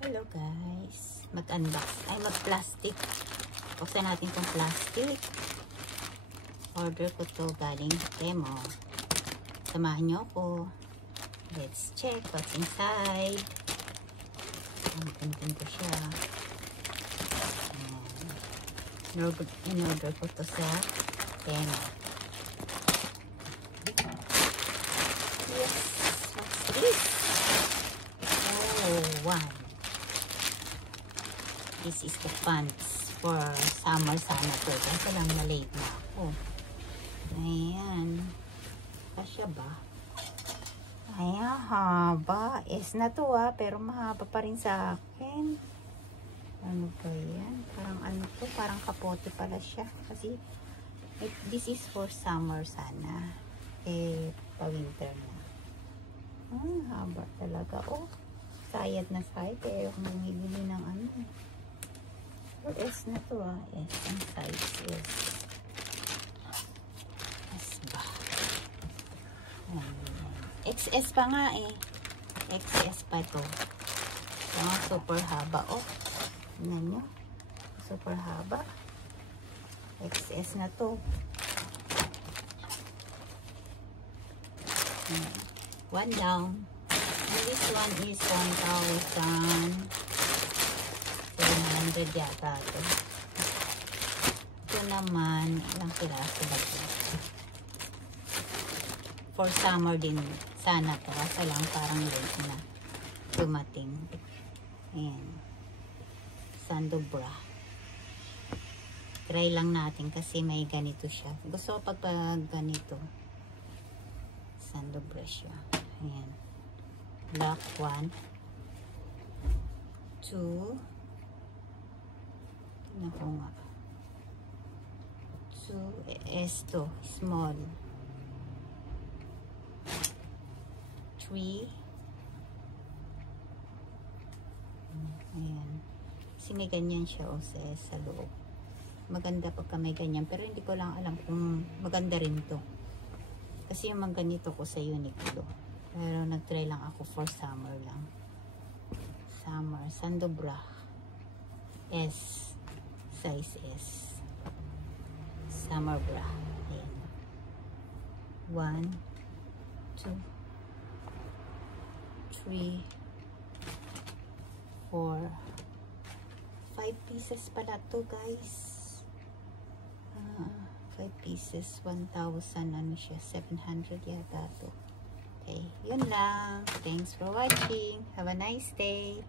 Hello guys, mag-unbox ay mag-plastic. Buksan natin tong plastic. Order ko to galing Temo. Samahan nyo ako. Let's check what's inside. Pinipin ko siya. In-order ko to sa Temo. Yes, what's this? Oh, one. This is the pants for summer sana to. Kasi lang na-late na ako. Ayan. Kasya ba? Ayan, haba. S na to pero mahaba pa rin sa akin. Ano ba yan? Parang ano to? Parang kapote pala siya. Kasi this is for summer sana. Pa-winter na. Haba talaga. Oh, sayad na sayad. Kaya kung bumibili ng ano. S na to S ang size is S ba? XS pa nga XS pa to. Super haba. Oh, tingnan nyo. Super haba. XS na to. One down. And this one is 1,700 yata ito. Ito naman, ilang piraso ba ito? For summer din sana to. Kasi lang parang late na dumating. Ayan. Sando bra. Try lang natin kasi may ganito siya. Gusto ko pag ganito. Sando bra siya. Ayan. Black one. 2. Tingnan ko nga. 2 S2. Small. 3. Ayan. Kasi may ganyan siya sa loob. Maganda pagka may ganyan. Pero hindi ko lang alam kung maganda rin to. Kasi yung mga ganito ko sa Uniqlo. Pero nag-try lang ako for summer lang. Summer. Sando bra. S. Size S. Summer bra. Ayan. 1, 2, 3, 4, 5 pieces pala to guys. 5 pieces, 1,000 ano siya, 700 yata to. Okay, yun lang. Thanks for watching. Have a nice day.